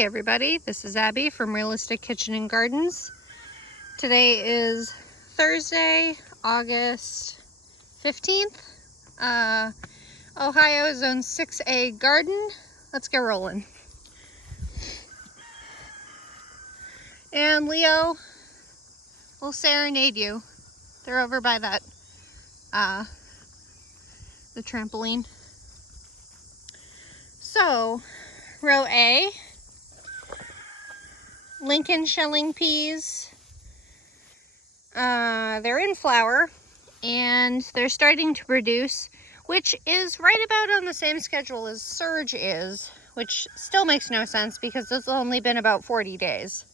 Hey everybody, this is Abby from Realistic Kitchen and Gardens. Today is Thursday, August 15th. Ohio Zone 6A garden. Let's get rolling. And Leo will serenade you. They're over by that, the trampoline. So, row A, Lincoln shelling peas. They're in flower and they're starting to produce, which is right about on the same schedule as Surge is, which still makes no sense because it's only been about 40 days.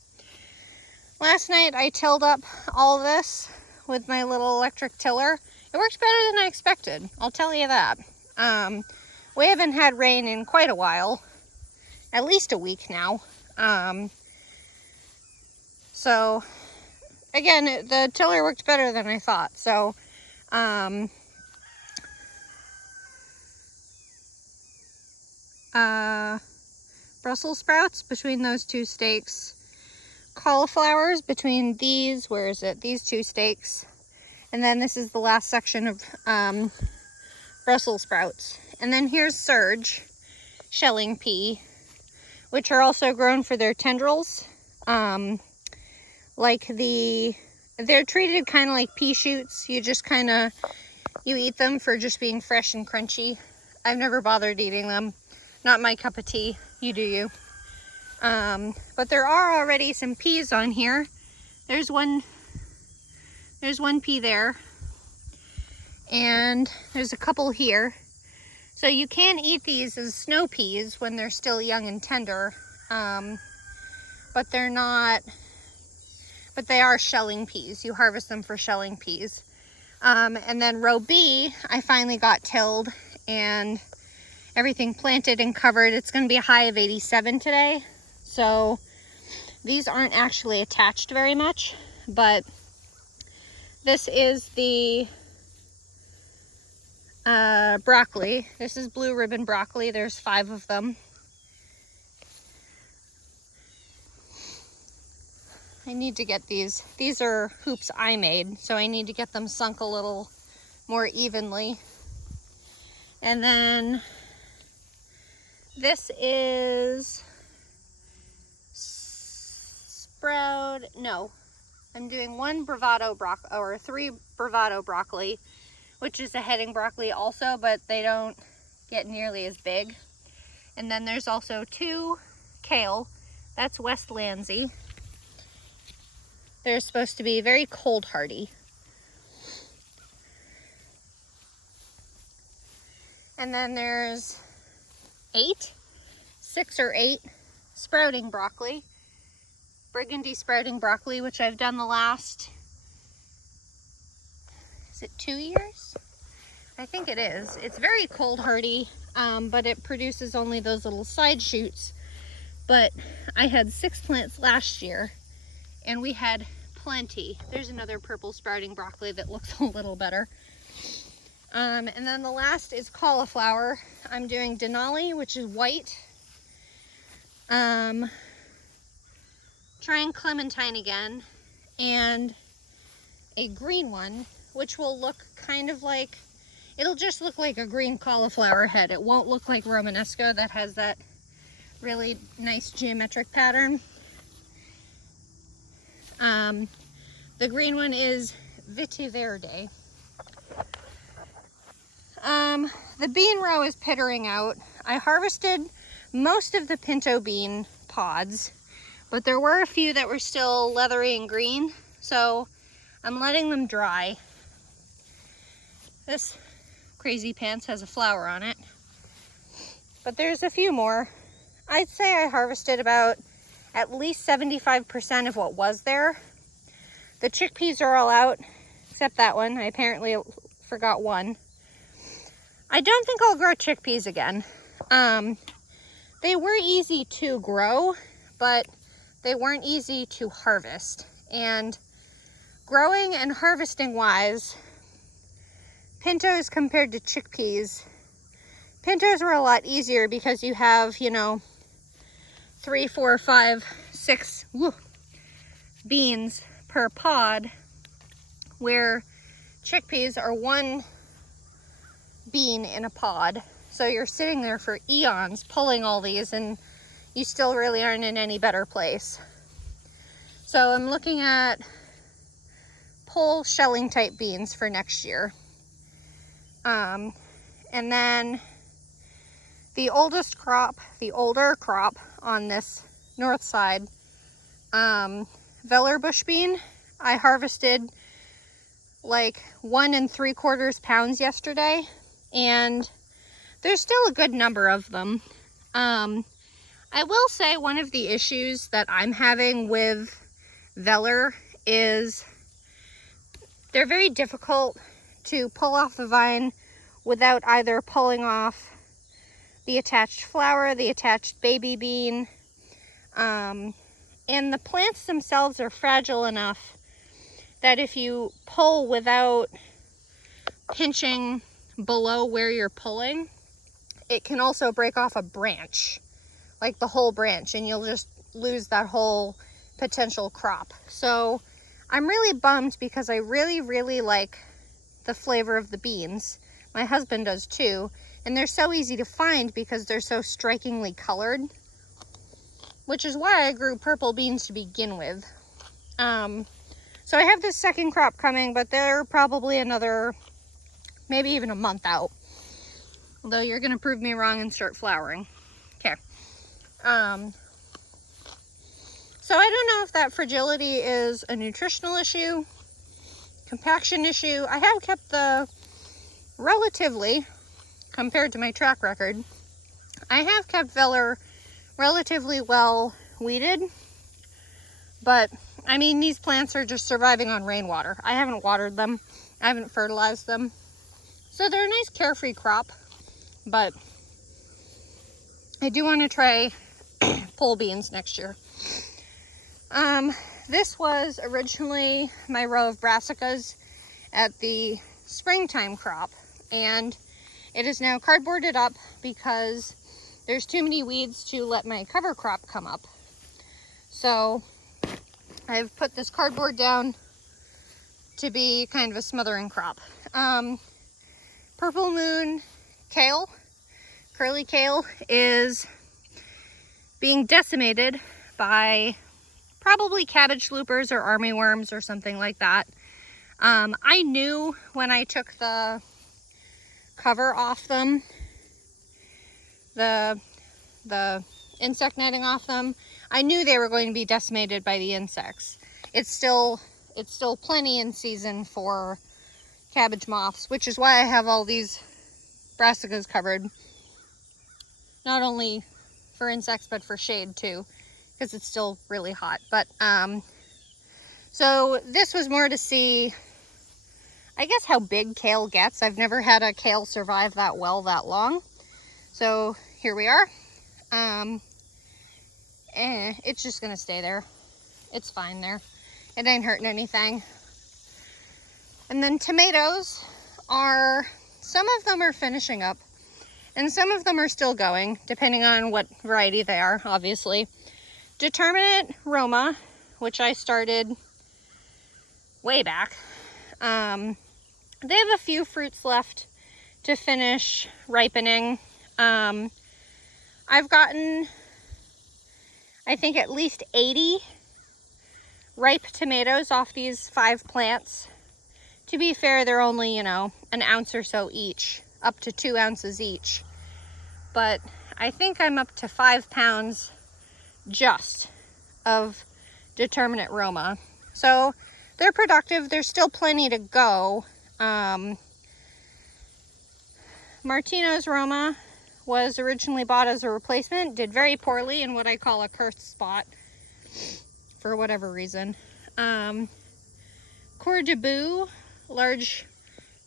Last night I tilled up all this with my little electric tiller. It worked better than I expected, I'll tell you that. We haven't had rain in quite a while, at least a week now. So again, the tiller worked better than I thought. So Brussels sprouts between those two stakes, cauliflowers between these, where is it, these two stakes, and then this is the last section of Brussels sprouts. And then here's Surge shelling pea, which are also grown for their tendrils. They're treated kind of like pea shoots. You just you eat them for just being fresh and crunchy. I've never bothered eating them. Not my cup of tea. You do you. But there are already some peas on here. There's one pea there. And there's a couple here. So you can eat these as snow peas when they're still young and tender. But they're not, but they are shelling peas. You harvest them for shelling peas. And then row B, I finally got tilled and everything planted and covered. It's going to be a high of 87 today. So these aren't actually attached very much, but this is the broccoli. This is blue ribbon broccoli. There's 5 of them. I need to get these. These are hoops I made, so I need to get them sunk a little more evenly. And then this is I'm doing 1 bravado broccoli, or 3 bravado broccoli, which is a heading broccoli also, but they don't get nearly as big. And then there's also 2 kale. That's West Lansing. They're supposed to be very cold hardy. And then there's 6 or 8 sprouting broccoli. Burgundy sprouting broccoli, which I've done the last, is it 2 years? I think it is. It's very cold hardy, but it produces only those little side shoots. But I had 6 plants last year and we had plenty. There's another purple sprouting broccoli that looks a little better. And then the last is cauliflower. I'm doing Denali, which is white. Trying clementine again, and a green one, which will look kind of like, it'll just look like a green cauliflower head. It won't look like Romanesco that has that really nice geometric pattern. The green one is Viti Verde. The bean row is pittering out. I harvested most of the pinto bean pods, but there were a few that were still leathery and green, so I'm letting them dry. This crazy pants has a flower on it, but there's a few more. I'd say I harvested about at least 75% of what was there. The chickpeas are all out, except that one. I apparently forgot one. I don't think I'll grow chickpeas again. They were easy to grow, but they weren't easy to harvest. And growing and harvesting wise, pintos compared to chickpeas, pintos were a lot easier because you have, 3, 4, 5, 6 beans per pod, where chickpeas are 1 bean in a pod. So you're sitting there for eons pulling all these, and you still really aren't in any better place. So I'm looking at pull shelling type beans for next year. And then the older crop on this north side, Veller bush bean, I harvested like 1 3/4 pounds yesterday, and there's still a good number of them. I will say one of the issues that I'm having with Veller is they're very difficult to pull off the vine without either pulling off the attached flower, the attached baby bean, and the plants themselves are fragile enough that if you pull without pinching below where you're pulling, it can also break off a branch, like the whole branch, and you'll just lose that whole potential crop. So I'm really bummed because I really, really like the flavor of the beans. My husband does too, and they're so easy to find because they're so strikingly colored, which is why I grew purple beans to begin with. So I have this second crop coming, but they're probably another, maybe even a month out. Although you're gonna prove me wrong and start flowering. Okay. So I don't know if that fragility is a nutritional issue, compaction issue. I have kept the, relatively, compared to my track record, I have kept Veller relatively well weeded, but I mean, these plants are just surviving on rainwater. I haven't watered them, I haven't fertilized them. So they're a nice carefree crop, but I do want to try pole beans next year. This was originally my row of brassicas at the springtime crop, and it is now cardboarded up because there's too many weeds to let my cover crop come up. So I've put this cardboard down to be kind of a smothering crop. Purple Moon kale, curly kale, is being decimated by probably cabbage loopers or armyworms or something like that. I knew when I took the cover off them, the insect netting off them, I knew they were going to be decimated by the insects. It's still plenty in season for cabbage moths, which is why I have all these brassicas covered. Not only for insects, but for shade too, because it's still really hot. But so this was more to see, I guess, how big kale gets. I've never had a kale survive that well that long. So here we are. It's just gonna stay there. It's fine there. It ain't hurting anything. And then tomatoes are, some of them are finishing up and some of them are still going, depending on what variety they are, obviously. Determinate Roma, which I started way back, they have a few fruits left to finish ripening. I've gotten, I think, at least 80 ripe tomatoes off these 5 plants. To be fair, they're only, an ounce or so each, up to 2 ounces each. But I think I'm up to 5 pounds just of Determinate Roma. So they're productive. There's still plenty to go. Martino's Roma was originally bought as a replacement, did very poorly in what I call a cursed spot for whatever reason. Coeur de Boue, large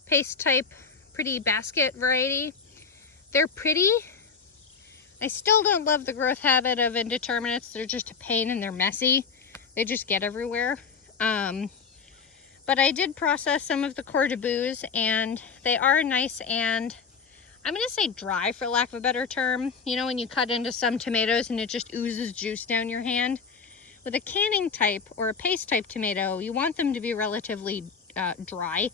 paste type, pretty basket variety. They're pretty. I still don't love the growth habit of indeterminates. They're just a pain and they're messy. They just get everywhere. But I did process some of the Coeur de Boues and they are nice, and I'm going to say dry for lack of a better term. You know, when you cut into some tomatoes and it just oozes juice down your hand. With a canning type or a paste type tomato, you want them to be relatively dry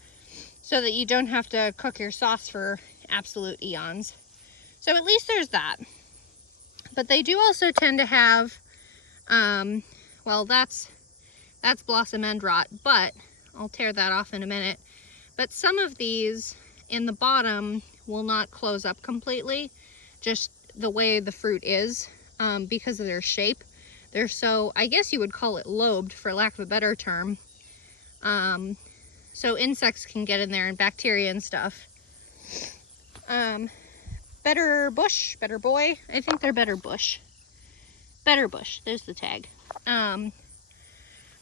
so that you don't have to cook your sauce for absolute eons. So at least there's that. But they do also tend to have, well, that's blossom end rot, but I'll tear that off in a minute. But some of these in the bottom will not close up completely, just the way the fruit is, because of their shape. They're so, I guess you would call it lobed for lack of a better term. So insects can get in there and bacteria and stuff. Better bush, better boy. I think they're better bush. Better bush, there's the tag. I've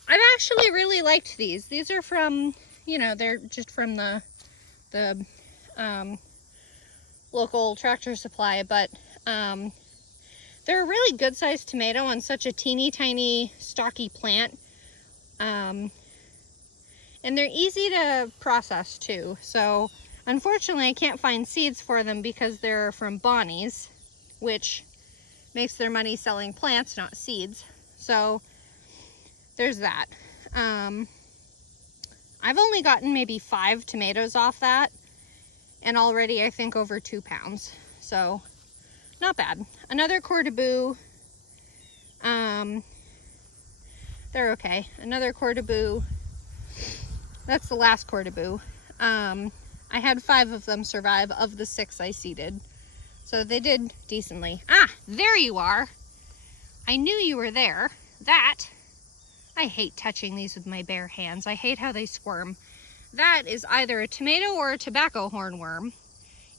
actually really liked these. These are from, you know, they're just from the local Tractor Supply, but they're a really good sized tomato on such a teeny tiny stocky plant. And they're easy to process too. So unfortunately I can't find seeds for them because they're from Bonnie's, which makes their money selling plants, not seeds. So there's that. I've only gotten maybe 5 tomatoes off that, and already I think over 2 pounds. So not bad. Another Cortebue. They're okay. Another Cortebue. That's the last Cortebue. I had 5 of them survive of the 6 I seeded. So they did decently. Ah, there you are. I knew you were there. That, I hate touching these with my bare hands. I hate how they squirm. That is either a tomato or a tobacco hornworm.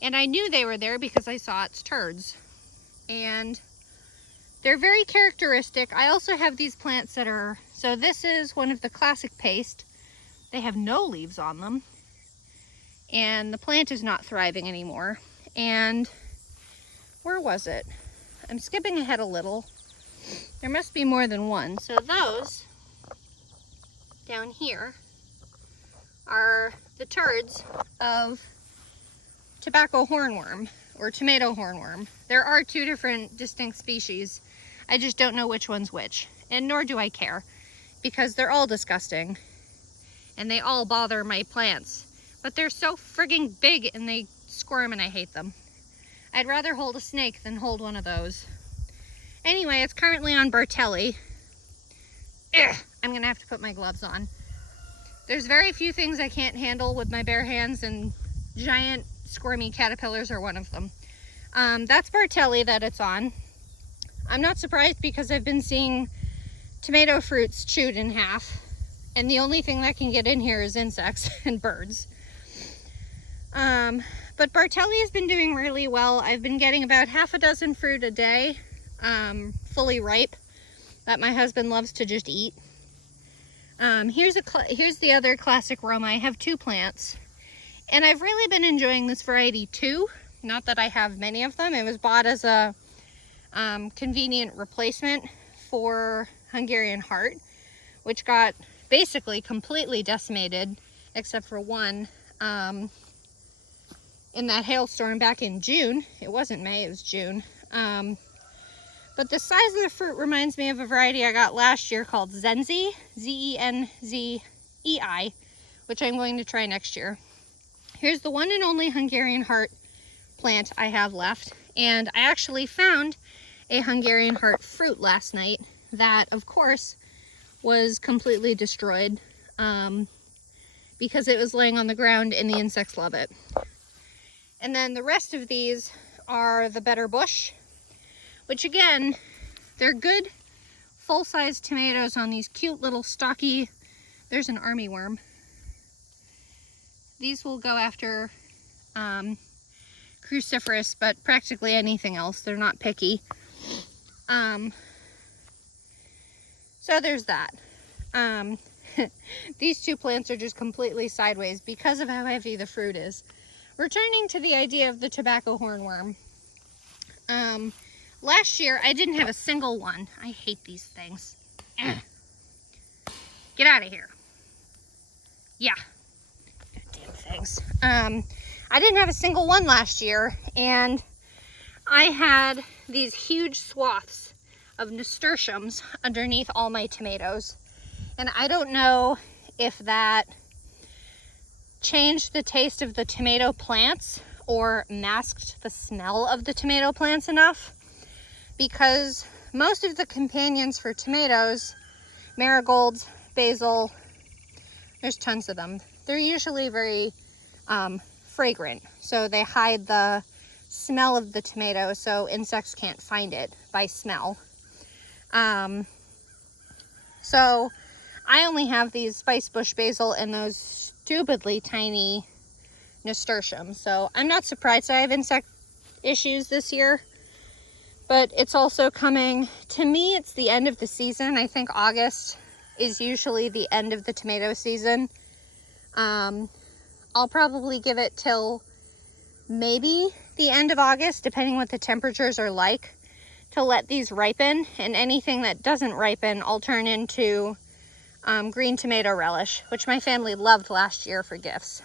And I knew they were there because I saw its turds. And they're very characteristic. I also have these plants that are, so this is one of the classic paste. They have no leaves on them. And the plant is not thriving anymore. And where was it? I'm skipping ahead a little. There must be more than one. So those down here are the turds of tobacco hornworm or tomato hornworm. There are 2 different distinct species. I just don't know which one's which, and nor do I care, because they're all disgusting and they all bother my plants. But they're so frigging big and they squirm and I hate them. I'd rather hold a snake than hold one of those. Anyway, it's currently on Bartelli. Ugh, I'm gonna have to put my gloves on. There's very few things I can't handle with my bare hands, and giant squirmy caterpillars are one of them. That's Bartelli that it's on. I'm not surprised because I've been seeing tomato fruits chewed in half, and the only thing that can get in here is insects and birds. But Bartelli has been doing really well. I've been getting about half a dozen fruit a day, fully ripe, that my husband loves to just eat. Here's the other classic Roma. I have 2 plants, and I've really been enjoying this variety too. Not that I have many of them. It was bought as a convenient replacement for Hungarian Heart, which got basically completely decimated, except for one, in that hailstorm back in June. It wasn't May, it was June. But the size of the fruit reminds me of a variety I got last year called Zenzi, Z-E-N-Z-E-I, which I'm going to try next year. Here's the one and only Hungarian Heart plant I have left. And I actually found a Hungarian Heart fruit last night that, of course, was completely destroyed because it was laying on the ground and the insects love it. And then the rest of these are the Better Bush, which again, they're good full-size tomatoes on these cute little stocky, there's an armyworm. These will go after cruciferous, but practically anything else. They're not picky. So there's that. These 2 plants are just completely sideways because of how heavy the fruit is. Returning to the idea of the tobacco hornworm. Last year, I didn't have a single one. I hate these things. Get out of here. Yeah. Damn things. I I didn't have a single one last year, and I had these huge swaths of nasturtiums underneath all my tomatoes. And I don't know if that changed the taste of the tomato plants or masked the smell of the tomato plants enough, because most of the companions for tomatoes, marigolds, basil, there's tons of them. They're usually very fragrant, so they hide the smell of the tomato so insects can't find it by smell. So I only have these spice bush basil and those stupidly tiny nasturtiums, so I'm not surprised I have insect issues this year. But it's also coming, to me, it's the end of the season. I think August is usually the end of the tomato season. I'll probably give it till maybe the end of August, depending what the temperatures are like, to let these ripen. And anything that doesn't ripen, I'll turn into green tomato relish, which my family loved last year for gifts.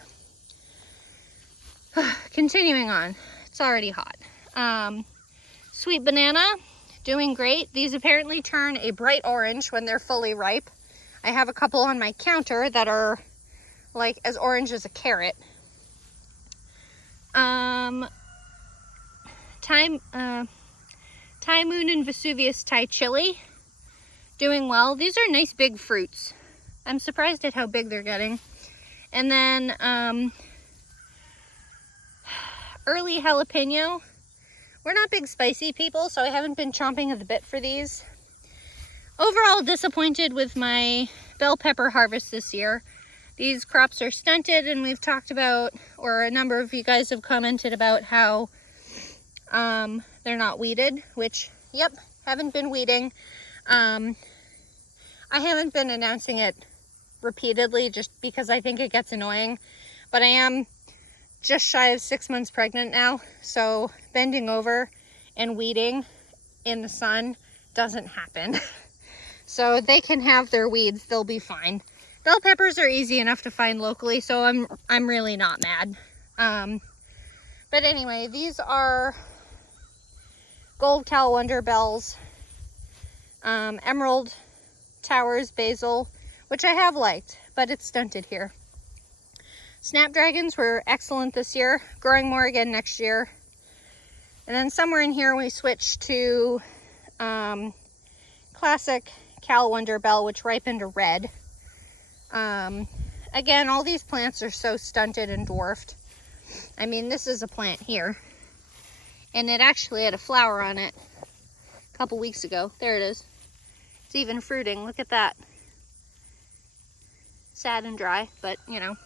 Continuing on, it's already hot. Sweet banana, doing great. These apparently turn a bright orange when they're fully ripe. I have a couple on my counter that are like as orange as a carrot. Thai Moon and Vesuvius Thai chili, doing well. These are nice big fruits. I'm surprised at how big they're getting. And then early jalapeno. We're not big spicy people, so I haven't been chomping at the bit for these. Overall, disappointed with my bell pepper harvest this year. These crops are stunted, and we've talked about, or a number of you guys have commented about how they're not weeded, which, yep, haven't been weeding. I haven't been announcing it repeatedly just because I think it gets annoying, but I am just shy of 6 months pregnant now, so bending over and weeding in the sun doesn't happen. So they can have their weeds, they'll be fine. Bell peppers are easy enough to find locally, so I'm really not mad. But anyway, these are Gold Calendar bells, Emerald Towers basil, which I have liked, but it's stunted here. Snapdragons were excellent this year, growing more again next year. And then somewhere in here we switched to classic Cal Wonder Bell, which ripened to red. Again, all these plants are so stunted and dwarfed. I mean, this is a plant here, and it actually had a flower on it a couple weeks ago. There it is. It's even fruiting. Look at that. Sad and dry, but you know.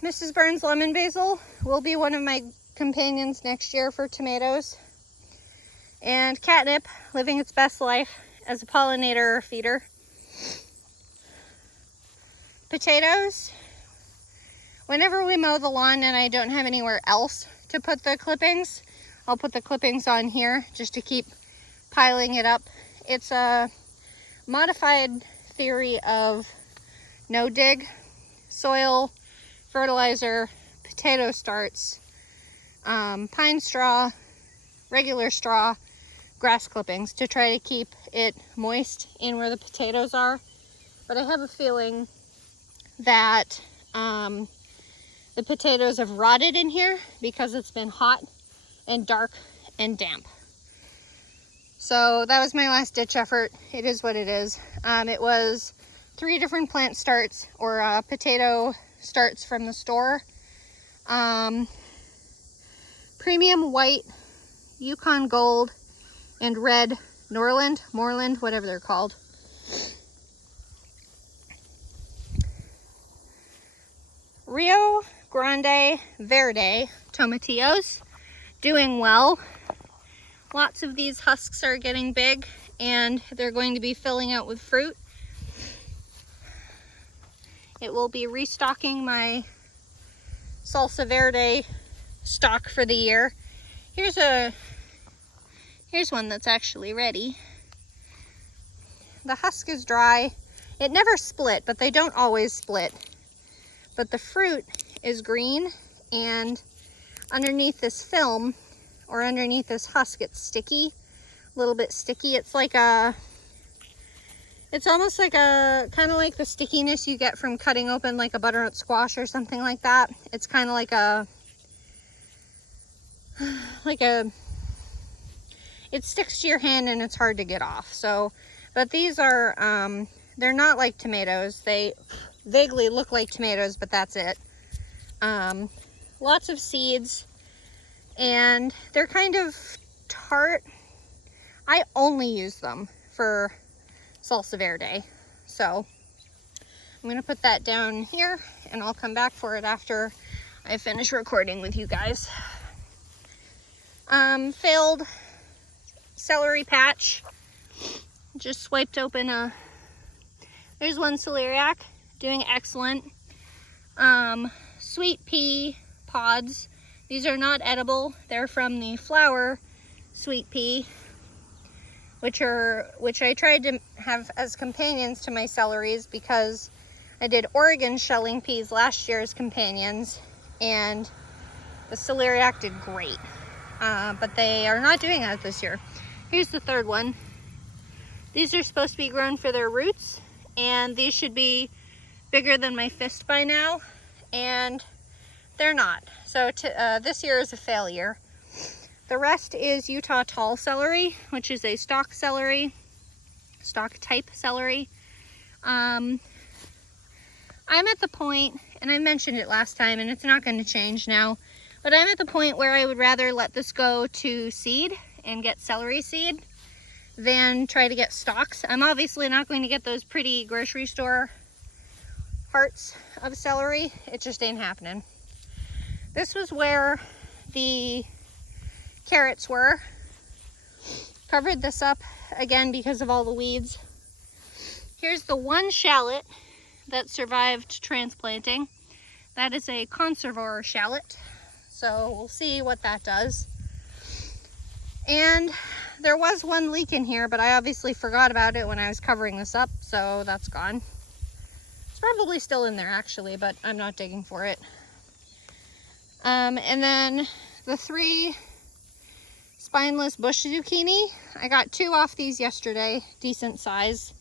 Mrs. Burns lemon basil will be one of my companions next year for tomatoes. And catnip, living its best life as a pollinator feeder. Potatoes. Whenever we mow the lawn and I don't have anywhere else to put the clippings, I'll put the clippings on here just to keep piling it up. It's a modified theory of no dig, soil, fertilizer, potato starts, pine straw, regular straw, grass clippings to try to keep it moist in where the potatoes are. But I have a feeling that the potatoes have rotted in here because it's been hot and dark and damp. So that was my last ditch effort. It is what it is. It was 3 different plant starts or potato starts from the store. Premium white, Yukon Gold, and red Moreland, whatever they're called. Rio Grande Verde tomatillos, doing well. Lots of these husks are getting big and they're going to be filling out with fruit. It will be restocking my Salsa Verde stock for the year. Here's one that's actually ready. The husk is dry. It never split, but they don't always split. But the fruit is green, and underneath this film, or underneath this husk, it's sticky, a little bit sticky. It's like it's almost like kind of like the stickiness you get from cutting open like a butternut squash or something like that. It's kind of like it sticks to your hand and it's hard to get off. So, but these are, they're not like tomatoes. They vaguely look like tomatoes, but that's it. Lots of seeds, and they're kind of tart. I only use them for salsa verde. So I'm gonna put that down here and I'll come back for it after I finish recording with you guys. Failed celery patch. Just swiped open there's one celeriac doing excellent. Sweet pea pods. These are not edible. They're from the flower sweet pea, which I tried to have as companions to my celeries because I did Oregon shelling peas last year as companions, and the celeriac did great. But they are not doing that this year. Here's the third one. These are supposed to be grown for their roots, and these should be bigger than my fist by now, and they're not. So this year is a failure. The rest is Utah tall celery, which is a stalk type celery. I'm at the point, and I mentioned it last time, and it's not going to change now, but I'm at the point where I would rather let this go to seed and get celery seed than try to get stalks. I'm obviously not going to get those pretty grocery store hearts of celery. It just ain't happening. This was where the carrots were. Covered this up again because of all the weeds. Here's the one shallot that survived transplanting. That is a conservor shallot. So we'll see what that does. And there was one leek in here, but I obviously forgot about it when I was covering this up, so that's gone. It's probably still in there actually, but I'm not digging for it. And then the 3 spineless bush zucchini. I got 2 off these yesterday, decent size.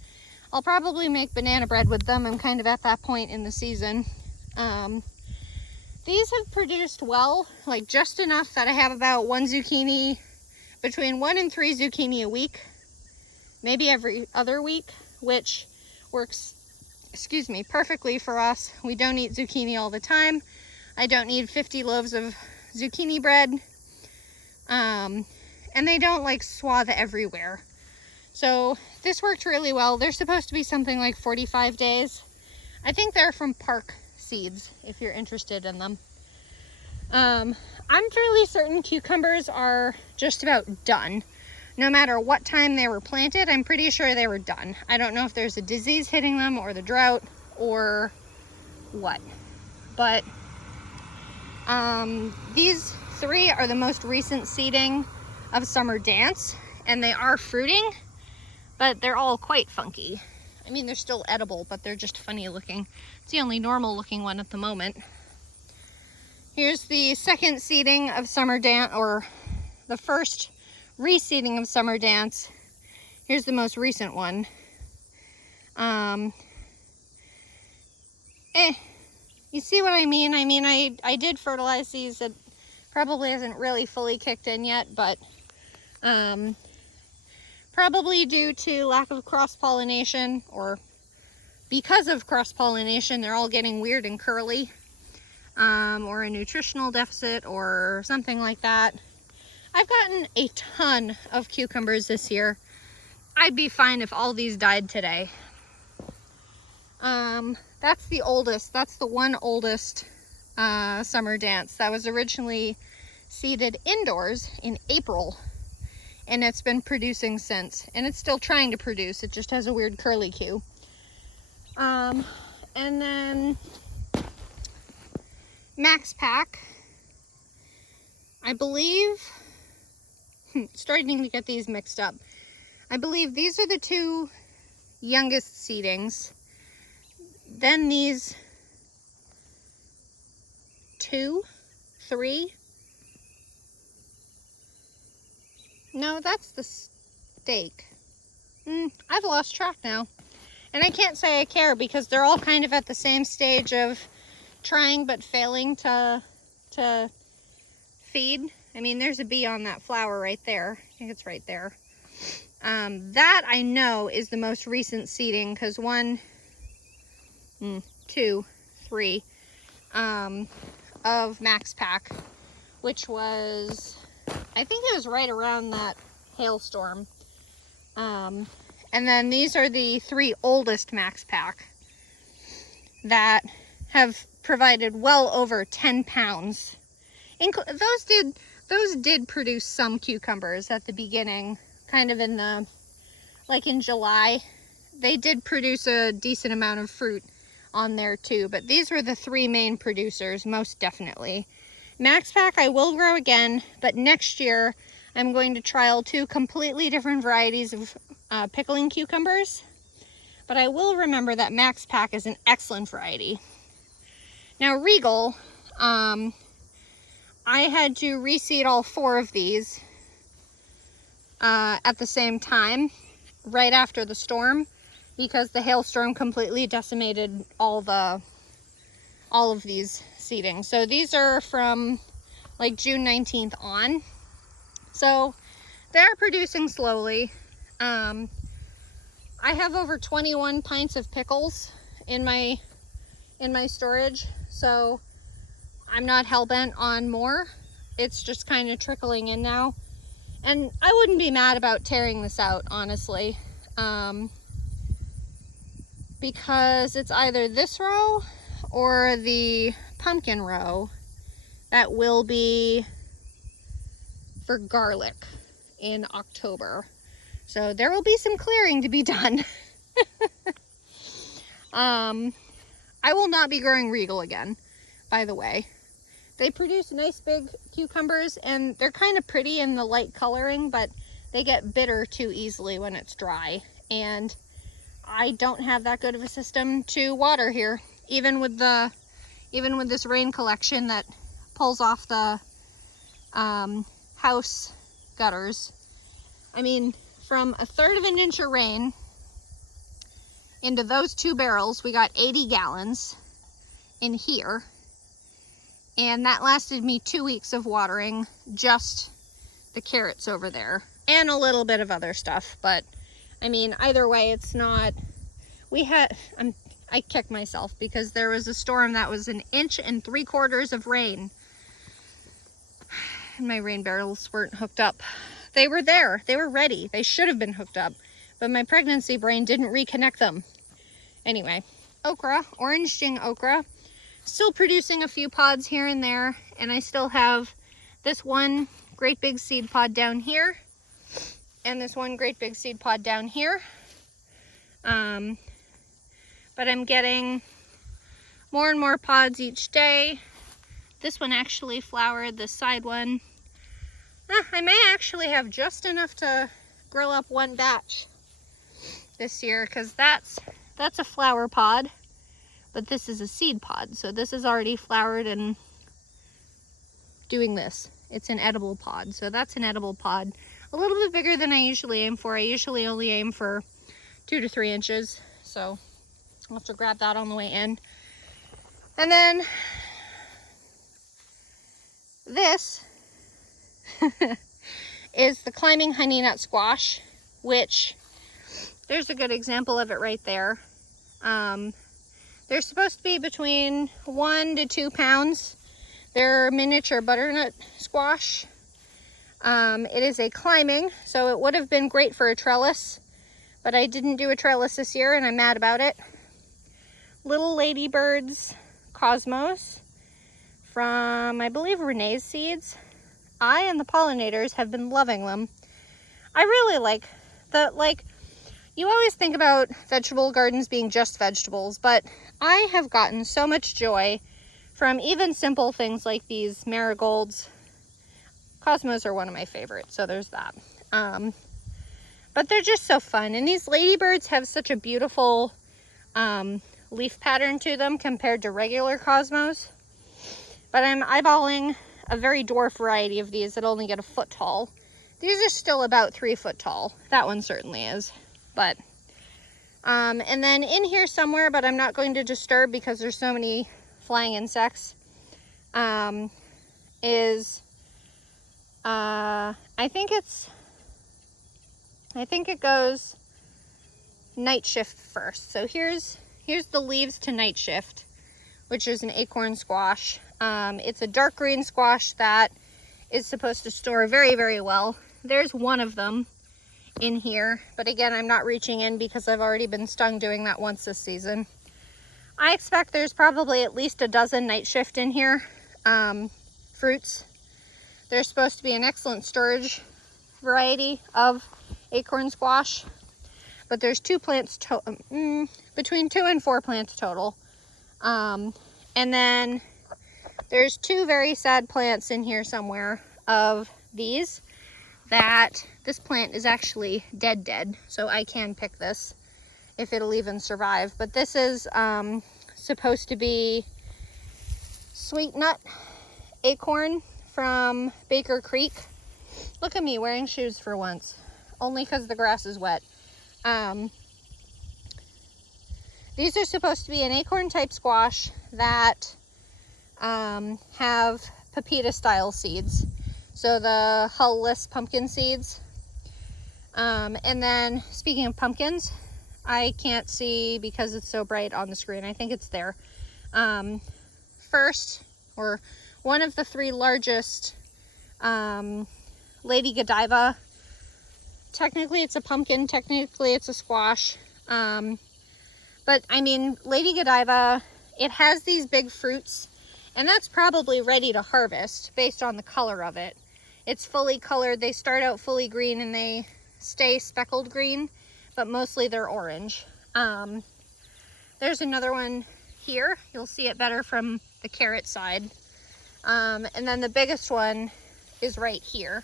I'll probably make banana bread with them. I'm kind of at that point in the season. These have produced well, like just enough that I have about between 1 and 3 zucchini a week, maybe every other week, which works, perfectly for us. We don't eat zucchini all the time. I don't need 50 loaves of zucchini bread. And they don't like swathe everywhere. So this worked really well. They're supposed to be something like 45 days. I think they're from Park Seeds, if you're interested in them. I'm fairly certain cucumbers are just about done. No matter what time they were planted, I'm pretty sure they were done. I don't know if there's a disease hitting them or the drought or what. But these 3 are the most recent seeding of Summer Dance, and they are fruiting, but they're all quite funky. I mean, they're still edible, but they're just funny looking. It's the only normal looking one at the moment. Here's the second seeding of Summer Dance, or the first reseeding of Summer Dance. Here's the most recent one. You see what I mean? I mean, I did fertilize these. It probably hasn't really fully kicked in yet, but probably due to lack of cross-pollination, or because of cross-pollination, they're all getting weird and curly, or a nutritional deficit or something like that. I've gotten a ton of cucumbers this year. I'd be fine if all these died today. That's the oldest, that's the one oldest Summer Dance that was originally seeded indoors in April, and it's been producing since, and it's still trying to produce. It just has a weird curly Q. And then Max Pack, I believe, starting to get these mixed up. I believe these are the 2 youngest seedings. Then these 2, 3. No, that's the stake. I've lost track now. And I can't say I care because they're all kind of at the same stage of trying but failing to feed. I mean, there's a bee on that flower right there. I think it's right there. That I know is the most recent seeding because 1, 2, 3 of Max Pack, which was, I think it was right around that hailstorm. And then these are the 3 oldest Max Pack that have provided well over 10 pounds. Those did produce some cucumbers at the beginning, kind of in the, like in July. They did produce a decent amount of fruit on there too, but these were the 3 main producers, most definitely. Max Pack I will grow again, but next year I'm going to trial 2 completely different varieties of pickling cucumbers. But I will remember that Max Pack is an excellent variety. Now Regal, I had to reseed all 4 of these at the same time, right after the storm, because the hailstorm completely decimated all of these seedings. So these are from like June 19th on. So they're producing slowly. I have over 21 pints of pickles in my storage, so I'm not hell-bent on more. It's just kind of trickling in now. And I wouldn't be mad about tearing this out, honestly. Because it's either this row or the pumpkin row that will be for garlic in October. So there will be some clearing to be done. I will not be growing Regal again, by the way. They produce nice big cucumbers and they're kind of pretty in the light coloring, but they get bitter too easily when it's dry. And I don't have that good of a system to water here, even with this rain collection that pulls off the house gutters. I mean, from 1/3 of an inch of rain into those 2 barrels, we got 80 gallons in here. And that lasted me 2 weeks of watering just the carrots over there and a little bit of other stuff. But I mean, either way, it's not, I kick myself because there was a storm that was 1 3/4 inches of rain. And my rain barrels weren't hooked up. They were there, they were ready. They should have been hooked up, but my pregnancy brain didn't reconnect them. Anyway, okra, orange Jing okra, still producing a few pods here and there. And I still have this one great big seed pod down here and this one great big seed pod down here. But I'm getting more and more pods each day. This one actually flowered, this side one. I may actually have just enough to grill up 1 batch this year, because that's a flower pod, but this is a seed pod. So this is already flowered and doing this. It's an edible pod. So that's an edible pod. A little bit bigger than I usually aim for. I usually only aim for 2 to 3 inches. So I'll have to grab that on the way in. And then this is the climbing honey nut squash, which there's a good example of it right there. They're supposed to be between 1 to 2 pounds. They're miniature butternut squash. It is a climbing, so it would have been great for a trellis, but I didn't do a trellis this year and I'm mad about it. Little Ladybirds Cosmos from, I believe, Renee's Seeds. I and the pollinators have been loving them. I really like you always think about vegetable gardens being just vegetables, but I have gotten so much joy from even simple things like these marigolds. Cosmos are one of my favorites, so there's that. But they're just so fun, and these ladybirds have such a beautiful leaf pattern to them compared to regular cosmos. But I'm eyeballing a very dwarf variety of these that only get a foot tall. These are still about 3 foot tall. That one certainly is. But, and then in here somewhere, but I'm not going to disturb because there's so many flying insects, is, I think it goes Night Shift first. So here's the leaves to Night Shift, which is an acorn squash. It's a dark green squash that is supposed to store very, very well. There's one of them in here, but again, I'm not reaching in because I've already been stung doing that once this season. I expect there's probably at least a dozen Night Shift in here. Fruits. They're supposed to be an excellent storage variety of acorn squash, but there's 2 plants, between 2 and 4 plants total. And then there's 2 very sad plants in here somewhere of these that this plant is actually dead, so I can pick this if it'll even survive. But this is supposed to be sweet nut acorn from Baker Creek. Look at me wearing shoes for once, only because the grass is wet. These are supposed to be an acorn type squash that have pepita style seeds. So the hull-less pumpkin seeds. And then speaking of pumpkins, I can't see because it's so bright on the screen. I think it's there. First, or one of the 3 largest, Lady Godiva. Technically it's a pumpkin, technically it's a squash. But I mean, Lady Godiva, it has these big fruits, and that's probably ready to harvest based on the color of it. It's fully colored. They start out fully green and they stay speckled green, but mostly they're orange. There's another one here. You'll see it better from the carrot side. And then the biggest one is right here.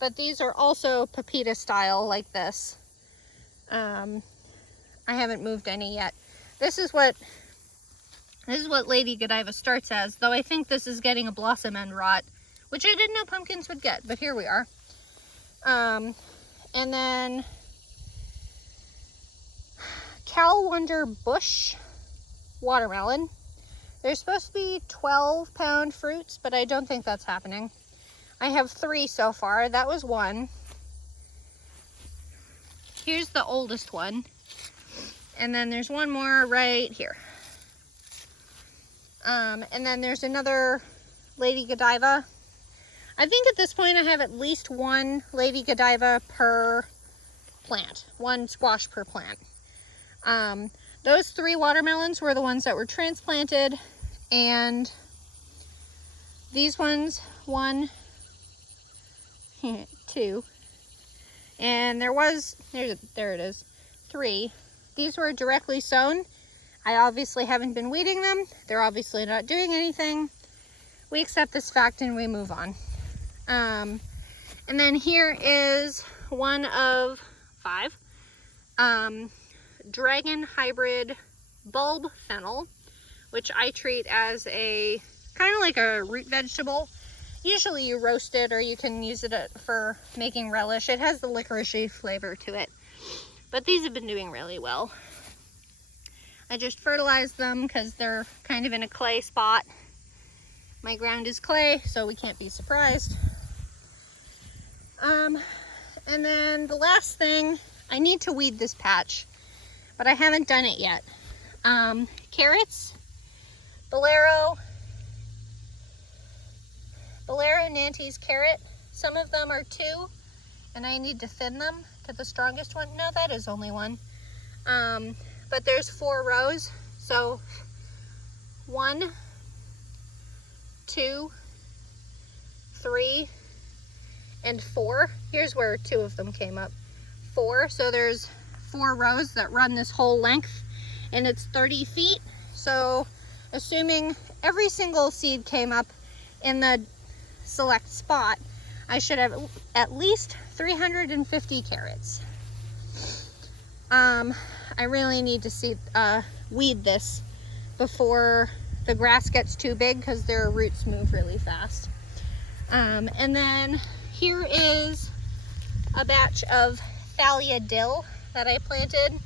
But these are also pepita style like this. I haven't moved any yet. This is what Lady Godiva starts as, though I think this is getting a blossom end rot, which I didn't know pumpkins would get, but here we are. And then Cal Wonder Bush watermelon. There's supposed to be 12-pound fruits, but I don't think that's happening. I have 3 so far. That was 1. Here's the oldest one. And then there's one more right here. And then there's another Lady Godiva. I think at this point I have at least 1 Lady Godiva per plant, 1 squash per plant. Those 3 watermelons were the ones that were transplanted, and these ones, 1, 2, and there it is, 3. These were directly sown. I obviously haven't been weeding them. They're obviously not doing anything. We accept this fact and we move on. And then here is one of 5. Dragon hybrid bulb fennel, which I treat as a kind of like a root vegetable. Usually you roast it or you can use it for making relish. It has the licoricey flavor to it. But these have been doing really well. I just fertilized them because they're kind of in a clay spot. My ground is clay, so we can't be surprised. And then the last thing, I need to weed this patch, but I haven't done it yet. Carrots, Bolero Nantes carrot. Some of them are 2, and I need to thin them to the strongest one. No, that is only 1. But there's 4 rows, so 1, 2, 3, and 4. Here's where 2 of them came up. 4, so there's 4 rows that run this whole length, and it's 30 feet. So assuming every single seed came up in the select spot, I should have at least 350 carrots. I really need to weed this before the grass gets too big because their roots move really fast. And then here is a batch of Thalia dill that I planted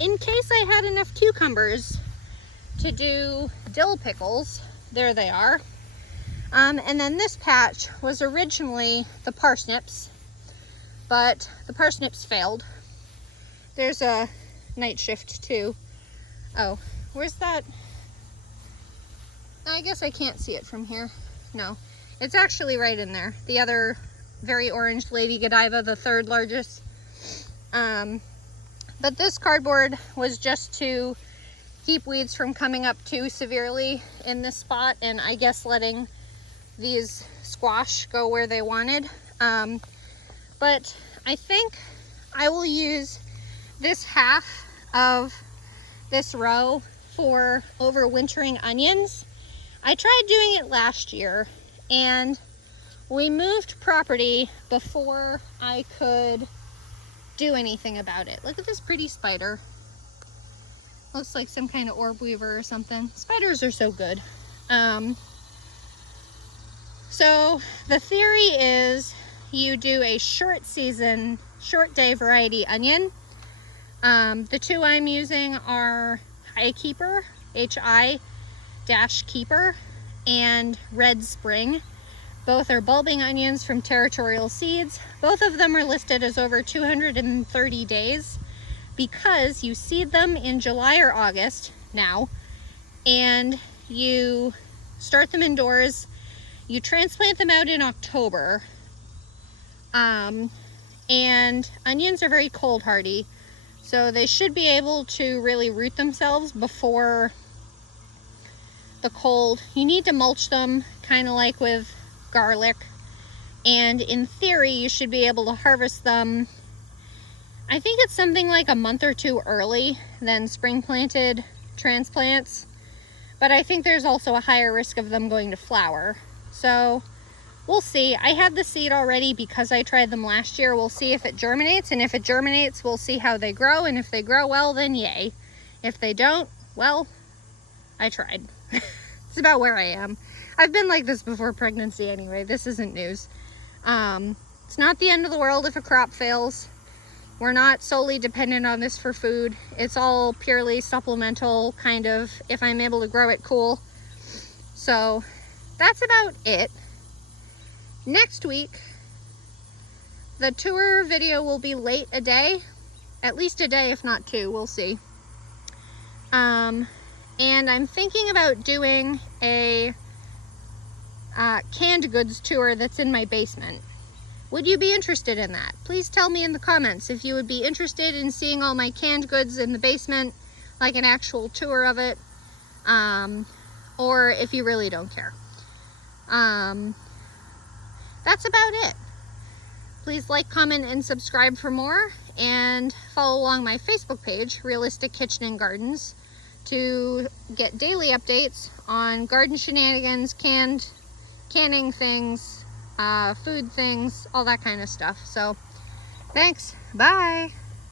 in case I had enough cucumbers to do dill pickles. There they are. And then this patch was originally the parsnips, but the parsnips failed. There's a night shift too. Oh, where's that? I guess I can't see it from here. No, it's actually right in there. The other very orange Lady Godiva, the third largest. But this cardboard was just to keep weeds from coming up too severely in this spot, and I guess letting these squash go where they wanted. But I think I will use this half of this row for overwintering onions. I tried doing it last year and we moved property before I could do anything about it. Look at this pretty spider. Looks like some kind of orb weaver or something. Spiders are so good. So the theory is you do a short season, short day variety onion. The two I'm using are Hi Keeper, Hi-Keeper, and Red Spring. Both are bulbing onions from Territorial Seeds. Both of them are listed as over 230 days because you seed them in July or August now, and you start them indoors. You transplant them out in October. And onions are very cold hardy, so they should be able to really root themselves before the cold. You need to mulch them, kind of like with garlic, and in theory you should be able to harvest them, I think it's something like a month or two early than spring planted transplants, but I think there's also a higher risk of them going to flower. So we'll see. I had the seed already because I tried them last year. We'll see if it germinates, and if it germinates, we'll see how they grow, and if they grow well, then yay. If they don't, well, I tried. It's about where I am. I've been like this before pregnancy anyway. This isn't news. It's not the end of the world if a crop fails. We're not solely dependent on this for food. It's all purely supplemental, kind of, if I'm able to grow it cool. So that's about it. Next week, the tour video will be late a day, at least a day, if not two, we'll see. And I'm thinking about doing a canned goods tour that's in my basement. Would you be interested in that? Please tell me in the comments if you would be interested in seeing all my canned goods in the basement, like an actual tour of it, or if you really don't care. That's about it. Please like, comment, and subscribe for more, and follow along my Facebook page, Realistic Kitchen and Gardens, to get daily updates on garden shenanigans, canning things, food things, all that kind of stuff. So thanks, bye.